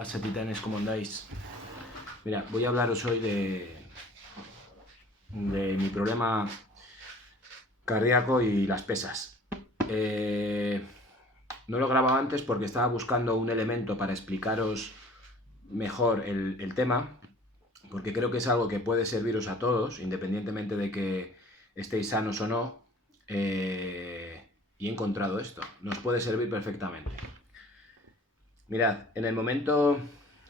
Pasa, titanes, ¿cómo andáis? Mira, voy a hablaros hoy de mi problema cardíaco y las pesas. No lo grababa antes porque estaba buscando un elemento para explicaros mejor el tema, porque creo que es algo que puede serviros a todos, independientemente de que estéis sanos o no, y he encontrado esto. Nos puede servir perfectamente. Mirad, en el momento...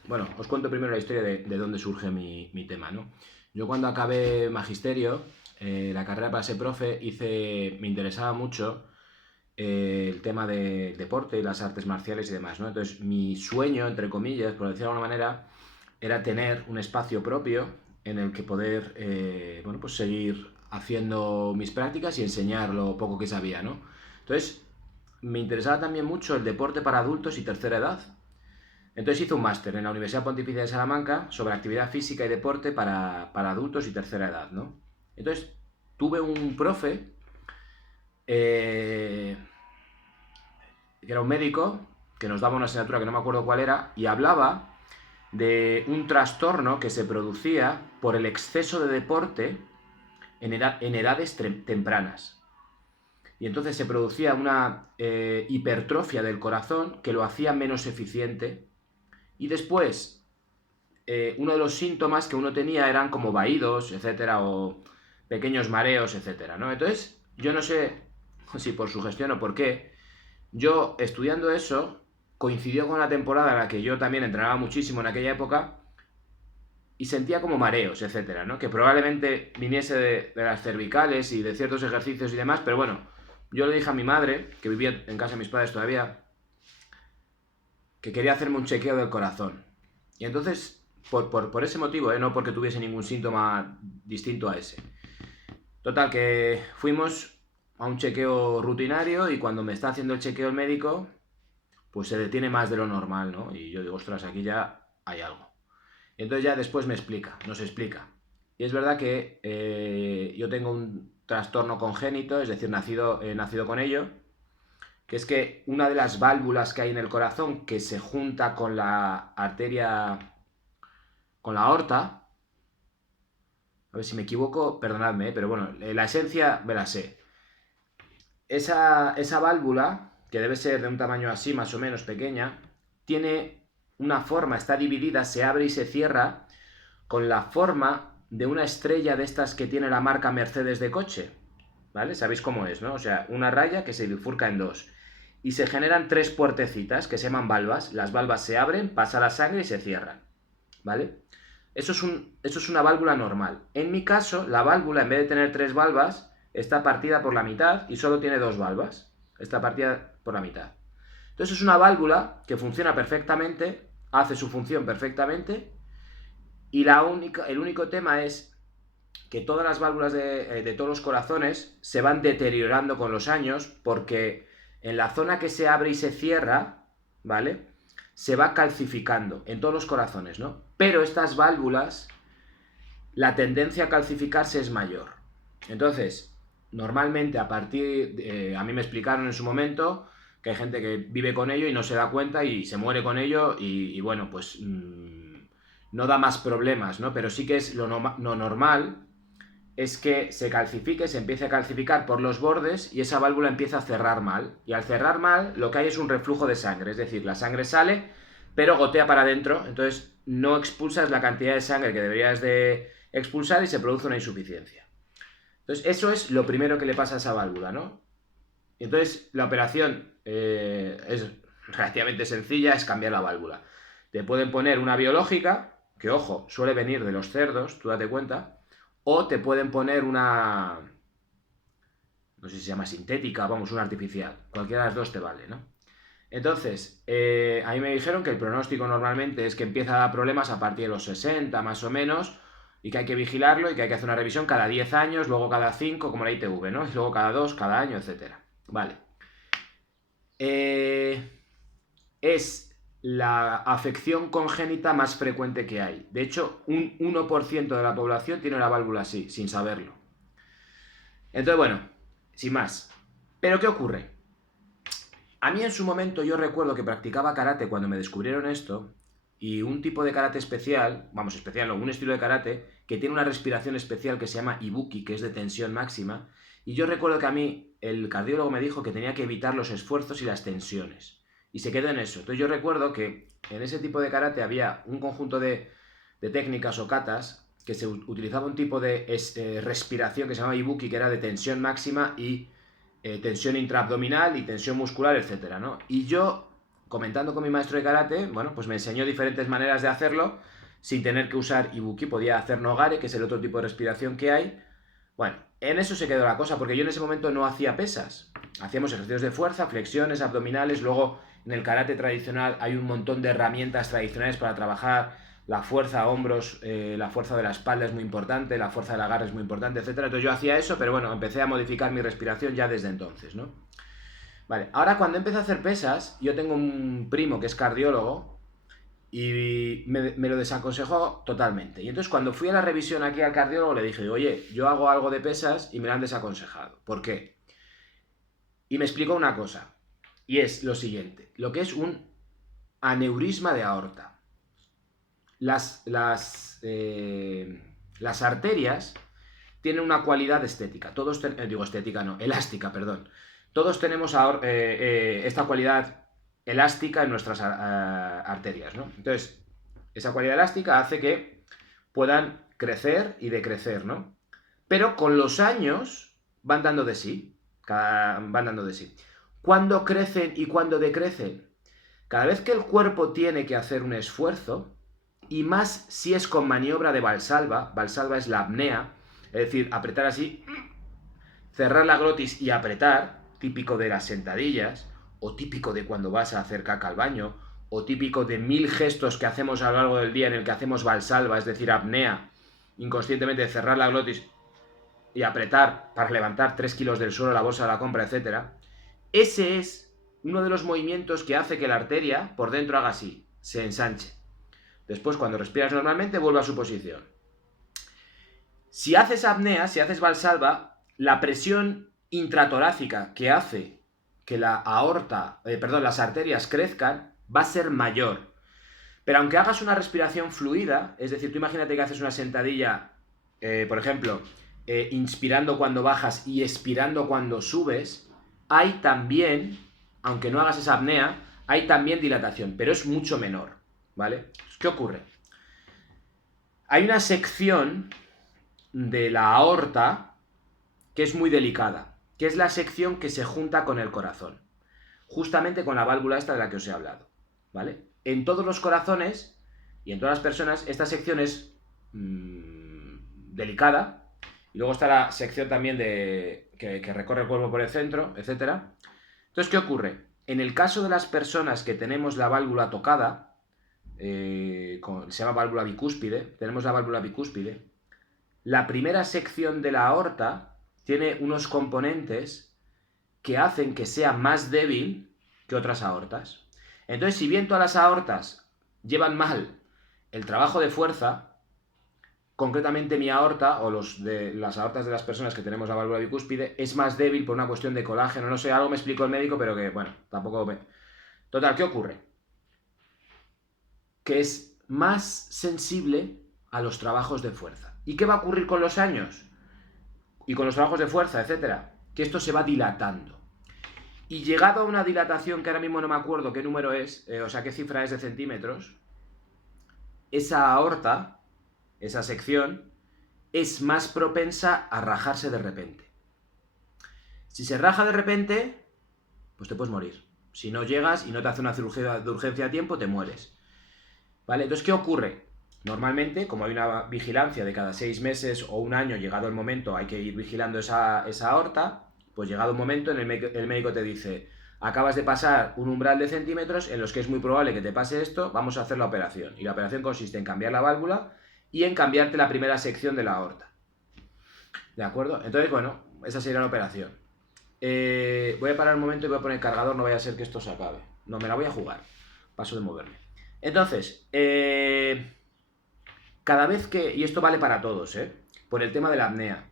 Bueno, os cuento primero la historia de dónde surge mi tema, ¿no? Yo cuando acabé magisterio, la carrera para ser profe, me interesaba mucho el tema del deporte y las artes marciales y demás, ¿no? Entonces, mi sueño, entre comillas, por decirlo de alguna manera, era tener un espacio propio en el que poder, bueno, pues seguir haciendo mis prácticas y enseñar lo poco que sabía, ¿no? Entonces, me interesaba también mucho el deporte para adultos y tercera edad. Entonces hice un máster en la Universidad Pontificia de Salamanca sobre actividad física y deporte para adultos y tercera edad, ¿no? Entonces tuve un profe que era un médico que nos daba una asignatura que no me acuerdo cuál era y hablaba de un trastorno que se producía por el exceso de deporte en edades tempranas. Y entonces se producía una hipertrofia del corazón que lo hacía menos eficiente. Y después, uno de los síntomas que uno tenía eran como vaídos, etcétera, o pequeños mareos, etcétera, ¿no? Entonces, yo no sé si por su gestión o por qué, yo estudiando eso, coincidió con la temporada en la que yo también entrenaba muchísimo en aquella época y sentía como mareos, etcétera, ¿no? Que probablemente viniese de las cervicales y de ciertos ejercicios y demás, pero bueno, yo le dije a mi madre, que vivía en casa de mis padres todavía, que quería hacerme un chequeo del corazón. Y entonces, por ese motivo, no porque tuviese ningún síntoma distinto a ese. Total, que fuimos a un chequeo rutinario y cuando me está haciendo el chequeo el médico, pues se detiene más de lo normal, ¿no? Y yo digo, ostras, aquí ya hay algo. Y entonces ya después nos explica. Y es verdad que yo tengo un trastorno congénito, es decir, nacido con ello, que es que una de las válvulas que hay en el corazón que se junta con la arteria, con la aorta, a ver si me equivoco, perdonadme, pero bueno, la esencia me la sé. Esa válvula, que debe ser de un tamaño así, más o menos pequeña, tiene una forma, está dividida, se abre y se cierra con la forma de una estrella de estas que tiene la marca Mercedes de coche, ¿vale? Sabéis cómo es, ¿no? O sea, una raya que se bifurca en dos. Y se generan tres puertecitas que se llaman valvas. Las valvas se abren, pasa la sangre y se cierran, ¿vale? Eso es una válvula normal. En mi caso, la válvula, en vez de tener tres valvas, está partida por la mitad y solo tiene dos valvas. Está partida por la mitad. Entonces es una válvula que funciona perfectamente, hace su función perfectamente, y el único tema es que todas las válvulas de todos los corazones se van deteriorando con los años porque en la zona que se abre y se cierra, ¿vale? Se va calcificando en todos los corazones, ¿no? Pero estas válvulas, la tendencia a calcificarse es mayor. Entonces, normalmente a mí me explicaron en su momento que hay gente que vive con ello y no se da cuenta y se muere con ello y bueno, pues no da más problemas, ¿no? Pero sí que es lo normal es que se calcifique, se empiece a calcificar por los bordes y esa válvula empieza a cerrar mal. Y al cerrar mal, lo que hay es un reflujo de sangre, es decir, la sangre sale, pero gotea para adentro, entonces no expulsas la cantidad de sangre que deberías de expulsar y se produce una insuficiencia. Entonces, eso es lo primero que le pasa a esa válvula, ¿no? Entonces, la operación es relativamente sencilla, es cambiar la válvula. Te pueden poner una biológica, que ojo, suele venir de los cerdos, tú date cuenta, o te pueden poner una, no sé si se llama sintética, vamos, una artificial. Cualquiera de las dos te vale, ¿no? Entonces, a mí me dijeron que el pronóstico normalmente es que empieza a dar problemas a partir de los 60 más o menos, y que hay que vigilarlo y que hay que hacer una revisión cada 10 años, luego cada 5 como la ITV, ¿no? Y luego cada 2 cada año, etcétera. Vale. Es la afección congénita más frecuente que hay. De hecho, un 1% de la población tiene la válvula así, sin saberlo. Entonces, bueno, sin más. ¿Pero qué ocurre? A mí en su momento yo recuerdo que practicaba karate cuando me descubrieron esto y un tipo de karate especial, vamos, especial, no, un estilo de karate que tiene una respiración especial que se llama Ibuki, que es de tensión máxima, y yo recuerdo que a mí el cardiólogo me dijo que tenía que evitar los esfuerzos y las tensiones, y se quedó en eso. Entonces yo recuerdo que en ese tipo de karate había un conjunto de técnicas o katas que se utilizaba un tipo de respiración que se llamaba Ibuki, que era de tensión máxima y tensión intraabdominal y tensión muscular, etcétera, ¿no? Y yo, comentando con mi maestro de karate, bueno, pues me enseñó diferentes maneras de hacerlo sin tener que usar Ibuki. Podía hacer Nogare, que es el otro tipo de respiración que hay. Bueno, en eso se quedó la cosa, porque yo en ese momento no hacía pesas. Hacíamos ejercicios de fuerza, flexiones, abdominales. Luego, en el karate tradicional hay un montón de herramientas tradicionales para trabajar la fuerza, hombros, la fuerza de la espalda es muy importante, la fuerza del agarre es muy importante, etcétera. Entonces yo hacía eso, pero bueno, empecé a modificar mi respiración ya desde entonces, ¿no? Vale, ahora cuando empecé a hacer pesas, yo tengo un primo que es cardiólogo y me lo desaconsejó totalmente. Y entonces cuando fui a la revisión aquí al cardiólogo le dije, oye, yo hago algo de pesas y me lo han desaconsejado. ¿Por qué? Y me explicó una cosa, y es lo siguiente, lo que es un aneurisma de aorta. Las arterias tienen una cualidad estética. Todos digo estética, no, elástica, perdón. Todos tenemos esta cualidad elástica en nuestras arterias, ¿no? Entonces, esa cualidad elástica hace que puedan crecer y decrecer, ¿no? Pero con los años van dando de sí. Van dando de sí. ¿Cuándo crecen y cuándo decrecen? Cada vez que el cuerpo tiene que hacer un esfuerzo, y más si es con maniobra de Valsalva. Valsalva es la apnea, es decir, apretar así, cerrar la glotis y apretar, típico de las sentadillas, o típico de cuando vas a hacer caca al baño, o típico de 1000 gestos que hacemos a lo largo del día en el que hacemos Valsalva, es decir, apnea, inconscientemente cerrar la glotis y apretar para levantar 3 kilos del suelo, la bolsa de la compra, etc. Ese es uno de los movimientos que hace que la arteria por dentro haga así, se ensanche. Después, cuando respiras normalmente, vuelve a su posición. Si haces apnea, si haces Valsalva, la presión intratorácica que hace que las arterias crezcan, va a ser mayor. Pero aunque hagas una respiración fluida, es decir, tú imagínate que haces una sentadilla, por ejemplo, inspirando cuando bajas y expirando cuando subes, hay también, aunque no hagas esa apnea, hay también dilatación, pero es mucho menor. ¿Vale? ¿Qué ocurre? Hay una sección de la aorta que es muy delicada, que es la sección que se junta con el corazón, justamente con la válvula esta de la que os he hablado, ¿vale? En todos los corazones y en todas las personas esta sección es delicada, y luego está la sección también que recorre el cuerpo por el centro, etc. Entonces, ¿qué ocurre? En el caso de las personas que tenemos la válvula tocada, se llama válvula bicúspide, tenemos la válvula bicúspide, la primera sección de la aorta tiene unos componentes que hacen que sea más débil que otras aortas. Entonces, si bien todas las aortas llevan mal el trabajo de fuerza, concretamente mi aorta, o las aortas de las personas que tenemos la válvula bicúspide, es más débil por una cuestión de colágeno, no sé, algo me explicó el médico, pero que, bueno, tampoco me... Total, ¿qué ocurre? Que es más sensible a los trabajos de fuerza. ¿Y qué va a ocurrir con los años? Y con los trabajos de fuerza, etcétera. Que esto se va dilatando. Y llegado a una dilatación que ahora mismo no me acuerdo qué número es, o sea, qué cifra es de centímetros, esa aorta, esa sección, es más propensa a rajarse de repente. Si se raja de repente, pues te puedes morir. Si no llegas y no te hace una cirugía de urgencia a tiempo, te mueres. ¿Vale? Entonces, ¿qué ocurre? Normalmente, como hay una vigilancia de cada 6 meses o un año, llegado el momento, hay que ir vigilando esa aorta, pues llegado un momento, el médico te dice, acabas de pasar un umbral de centímetros en los que es muy probable que te pase esto, vamos a hacer la operación. Y la operación consiste en cambiar la válvula y en cambiarte la primera sección de la aorta. ¿De acuerdo? Entonces, bueno, esa sería la operación. Voy a parar un momento y voy a poner el cargador, no vaya a ser que esto se acabe. No, me la voy a jugar. Paso de moverme. Entonces, cada vez que... Y esto vale para todos, por el tema de la apnea.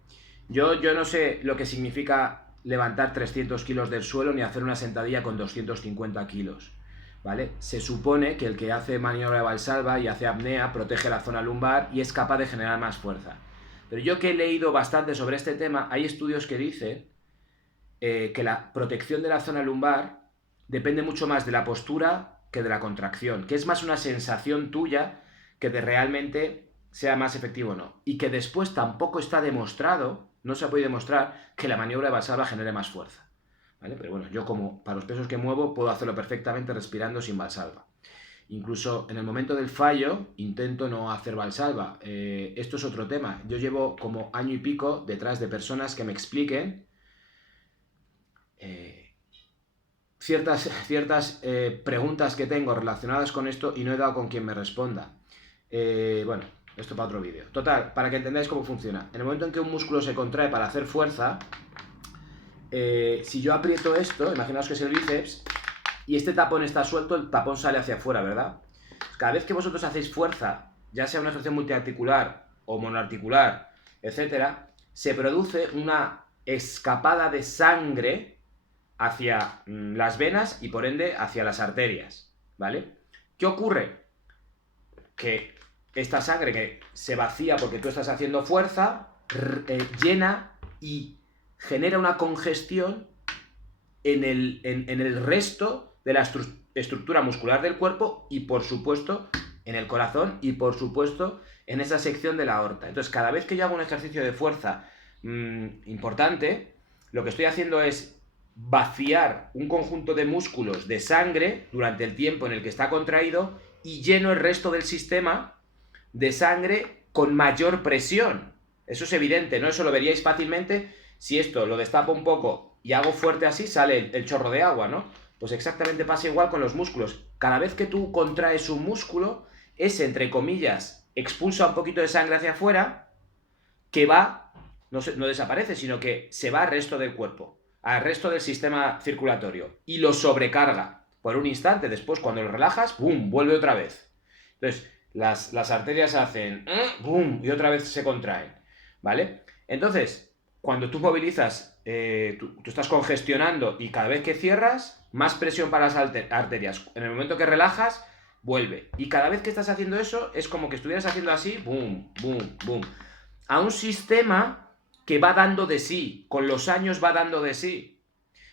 Yo no sé lo que significa levantar 300 kilos del suelo ni hacer una sentadilla con 250 kilos. ¿vale? Se supone que el que hace maniobra de Valsalva y hace apnea protege la zona lumbar y es capaz de generar más fuerza. Pero yo que he leído bastante sobre este tema, hay estudios que dicen que la protección de la zona lumbar depende mucho más de la postura que de la contracción, que es más una sensación tuya que de realmente sea más efectivo o no. Y que después tampoco está demostrado, no se ha podido demostrar que la maniobra de Valsalva genere más fuerza. ¿Vale? Pero bueno, yo como para los pesos que muevo puedo hacerlo perfectamente respirando sin Valsalva. Incluso en el momento del fallo intento no hacer Valsalva. Esto es otro tema. Yo llevo como año y pico detrás de personas que me expliquen ciertas preguntas que tengo relacionadas con esto y no he dado con quien me responda. Bueno, esto para otro vídeo. Total, para que entendáis cómo funciona. En el momento en que un músculo se contrae para hacer fuerza, si yo aprieto esto, imaginaos que es el bíceps, y este tapón está suelto, el tapón sale hacia afuera, ¿verdad? Cada vez que vosotros hacéis fuerza, ya sea una ejercicio multiarticular o monoarticular, etcétera, se produce una escapada de sangre hacia las venas y por ende hacia las arterias, ¿vale? ¿Qué ocurre? Que esta sangre que se vacía porque tú estás haciendo fuerza, llena y genera una congestión en el resto de la estructura muscular del cuerpo y por supuesto en el corazón y por supuesto en esa sección de la aorta. Entonces cada vez que yo hago un ejercicio de fuerza importante, lo que estoy haciendo es vaciar un conjunto de músculos de sangre durante el tiempo en el que está contraído y lleno el resto del sistema de sangre con mayor presión. Eso es evidente, ¿no? Eso lo veríais fácilmente si esto lo destapo un poco y hago fuerte así, sale el chorro de agua, ¿no? Pues exactamente pasa igual con los músculos. Cada vez que tú contraes un músculo, ese, entre comillas, expulsa un poquito de sangre hacia afuera, que va, no desaparece, sino que se va al resto del cuerpo, al resto del sistema circulatorio, y lo sobrecarga por un instante. Después, cuando lo relajas, ¡bum!, vuelve otra vez. Entonces, las arterias hacen ¡bum!, y otra vez se contraen, ¿vale? Entonces, cuando tú movilizas, tú estás congestionando y cada vez que cierras, más presión para las arterias. En el momento que relajas, vuelve. Y cada vez que estás haciendo eso, es como que estuvieras haciendo así, boom, boom, boom. A un sistema que va dando de sí, con los años va dando de sí.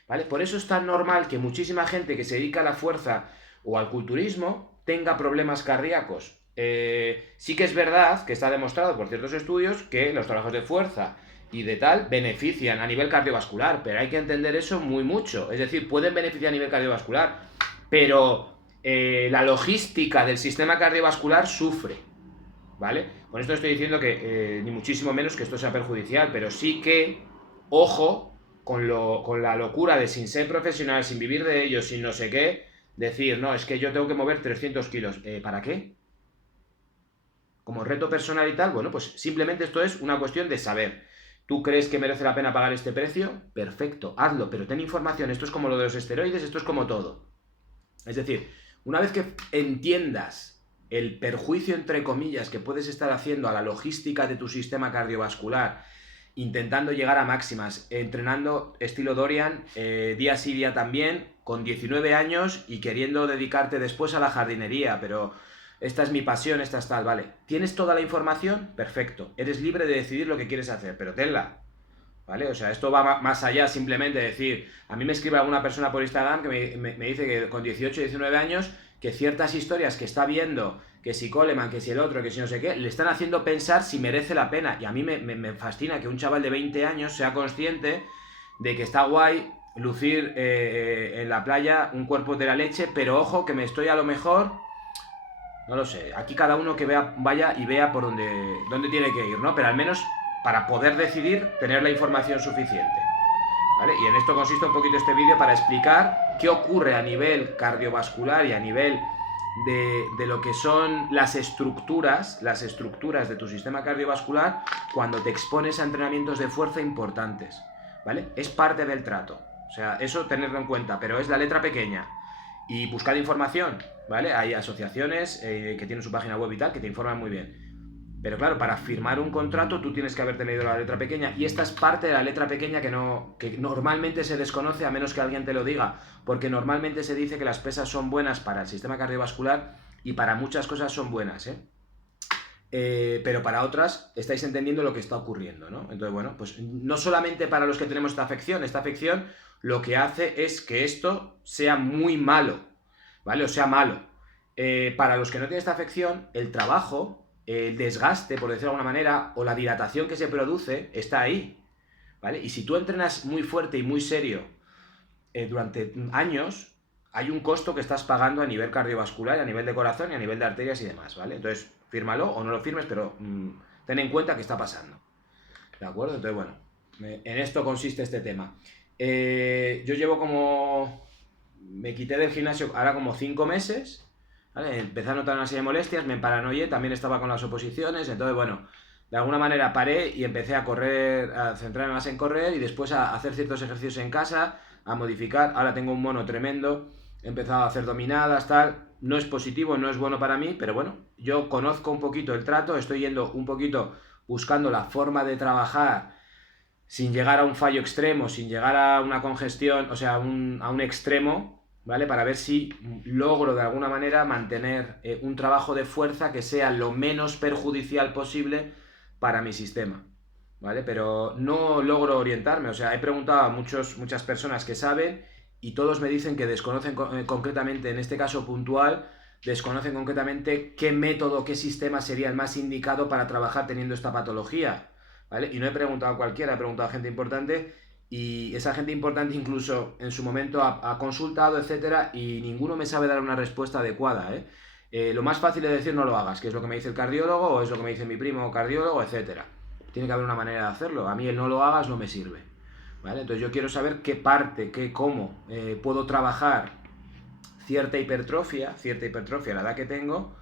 ¿Vale? Por eso es tan normal que muchísima gente que se dedica a la fuerza o al culturismo tenga problemas cardíacos. Sí que es verdad que está demostrado por ciertos estudios que los trabajos de fuerza y de tal benefician a nivel cardiovascular, pero hay que entender eso muy mucho. Es decir, pueden beneficiar a nivel cardiovascular, pero la logística del sistema cardiovascular sufre, ¿vale? Con esto estoy diciendo que ni muchísimo menos que esto sea perjudicial, pero sí que, ojo, con la locura de sin ser profesional, sin vivir de ello, sin no sé qué, decir, no, es que yo tengo que mover 300 kilos. ¿Para qué? Como reto personal y tal, bueno, pues simplemente esto es una cuestión de saber. ¿Tú crees que merece la pena pagar este precio? Perfecto, hazlo, pero ten información. Esto es como lo de los esteroides, esto es como todo. Es decir, una vez que entiendas el perjuicio, entre comillas, que puedes estar haciendo a la logística de tu sistema cardiovascular, intentando llegar a máximas, entrenando estilo Dorian, día sí, día también, con 19 años y queriendo dedicarte después a la jardinería, pero esta es mi pasión, esta es tal, vale. ¿Tienes toda la información? Perfecto. Eres libre de decidir lo que quieres hacer, pero tenla, ¿vale? O sea, esto va más allá simplemente de decir, a mí me escribe alguna persona por Instagram que me dice que con 18, 19 años, que ciertas historias que está viendo, que si Coleman, que si el otro, que si no sé qué, le están haciendo pensar si merece la pena. Y a mí me fascina que un chaval de 20 años sea consciente de que está guay lucir en la playa un cuerpo de la leche, pero ojo, que me estoy a lo mejor... No lo sé, aquí cada uno que vaya y vea por dónde tiene que ir, ¿no? Pero al menos para poder decidir, tener la información suficiente, ¿vale? Y en esto consiste un poquito este vídeo para explicar qué ocurre a nivel cardiovascular y a nivel de lo que son las estructuras de tu sistema cardiovascular cuando te expones a entrenamientos de fuerza importantes, ¿vale? Es parte del trato, o sea, eso tenerlo en cuenta, pero es la letra pequeña. Y buscar información, ¿vale? Hay asociaciones que tienen su página web y tal que te informan muy bien. Pero claro, para firmar un contrato tú tienes que haberte leído la letra pequeña, y esta es parte de la letra pequeña que normalmente se desconoce a menos que alguien te lo diga, porque normalmente se dice que las pesas son buenas para el sistema cardiovascular y para muchas cosas son buenas, ¿eh? Pero para otras estáis entendiendo lo que está ocurriendo, ¿no? Entonces, bueno, pues no solamente para los que tenemos esta afección lo que hace es que esto sea muy malo, ¿vale? O sea, malo. Para los que no tienen esta afección, el trabajo, el desgaste, por decirlo de alguna manera, o la dilatación que se produce, está ahí, ¿vale? Y si tú entrenas muy fuerte y muy serio durante años, hay un costo que estás pagando a nivel cardiovascular, a nivel de corazón y a nivel de arterias y demás, ¿vale? Entonces, fírmalo o no lo firmes, pero ten en cuenta que está pasando, ¿de acuerdo? Entonces, bueno, en esto consiste este tema. Yo llevo como... Me quité del gimnasio ahora como 5 meses, ¿vale? Empecé a notar una serie de molestias, me paranoié, también estaba con las oposiciones, entonces, bueno, de alguna manera paré y empecé a correr, a centrarme más en correr y después a hacer ciertos ejercicios en casa, a modificar. Ahora tengo un mono tremendo, he empezado a hacer dominadas, tal. No es positivo, no es bueno para mí, pero bueno, yo conozco un poquito el trato, estoy yendo un poquito buscando la forma de trabajar sin llegar a un fallo extremo, sin llegar a una congestión, o sea, a un extremo, ¿vale? Para ver si logro de alguna manera mantener un trabajo de fuerza que sea lo menos perjudicial posible para mi sistema, ¿vale? Pero no logro orientarme, o sea, he preguntado a muchas personas que saben y todos me dicen que desconocen concretamente, en este caso puntual, desconocen concretamente qué método, qué sistema sería el más indicado para trabajar teniendo esta patología, ¿vale? Y no he preguntado a cualquiera, he preguntado a gente importante y esa gente importante incluso en su momento ha consultado, etcétera, y ninguno me sabe dar una respuesta adecuada, ¿eh? Lo más fácil de decir no lo hagas, que es lo que me dice el cardiólogo o es lo que me dice mi primo cardiólogo, etcétera. Tiene que haber una manera de hacerlo. A mí el no lo hagas no me sirve, ¿vale? Entonces yo quiero saber qué parte, cómo puedo trabajar cierta hipertrofia, la edad que tengo,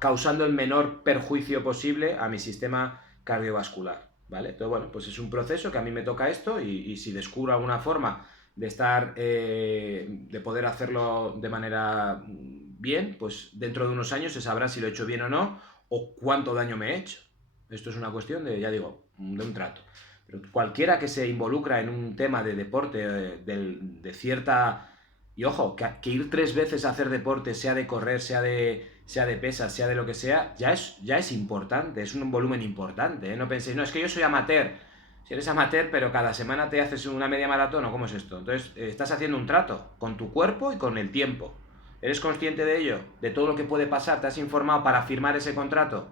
causando el menor perjuicio posible a mi sistema cardiovascular, ¿vale? Entonces, bueno, pues es un proceso que a mí me toca esto y si descubro alguna forma de estar, de poder hacerlo de manera bien, pues dentro de unos años se sabrá si lo he hecho bien o no, o cuánto daño me he hecho. Esto es una cuestión de, ya digo, de un trato. Pero cualquiera que se involucra en un tema de deporte, de cierta... Y ojo, que ir 3 veces a hacer deporte, sea de correr, sea de pesas, sea de lo que sea, ya es importante, es un volumen importante, ¿eh? No penséis, no, es que yo soy amateur. Si eres amateur, pero cada semana te haces una media maratón, ¿o cómo es esto? Entonces, estás haciendo un trato con tu cuerpo y con el tiempo. ¿Eres consciente de ello? ¿De todo lo que puede pasar? ¿Te has informado para firmar ese contrato?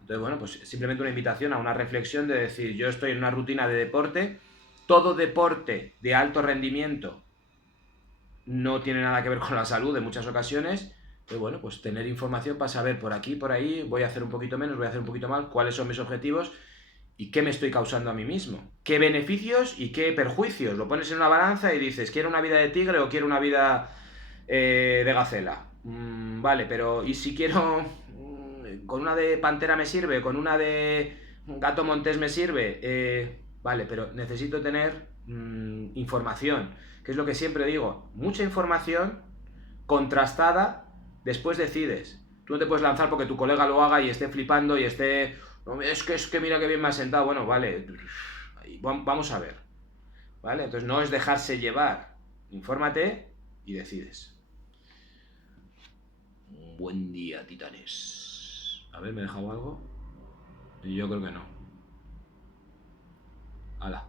Entonces, bueno, pues simplemente una invitación a una reflexión de decir, yo estoy en una rutina de deporte, todo deporte de alto rendimiento no tiene nada que ver con la salud en muchas ocasiones, pero bueno, pues tener información para saber por aquí, por ahí, voy a hacer un poquito menos, voy a hacer un poquito más, cuáles son mis objetivos y qué me estoy causando a mí mismo. ¿Qué beneficios y qué perjuicios? Lo pones en una balanza y dices, ¿quiero una vida de tigre o quiero una vida de gacela? Vale, pero ¿y si quiero con una de pantera me sirve, con una de gato montés me sirve? Vale, pero necesito tener información, que es lo que siempre digo, mucha información contrastada, después decides. Tú no te puedes lanzar porque tu colega lo haga y esté flipando y esté... Es que mira que bien me ha sentado. Bueno, vale, vamos a ver, ¿vale? Entonces no es dejarse llevar. Infórmate y decides. Un buen día, titanes. A ver, ¿me he dejado algo? Yo creo que no. Hala.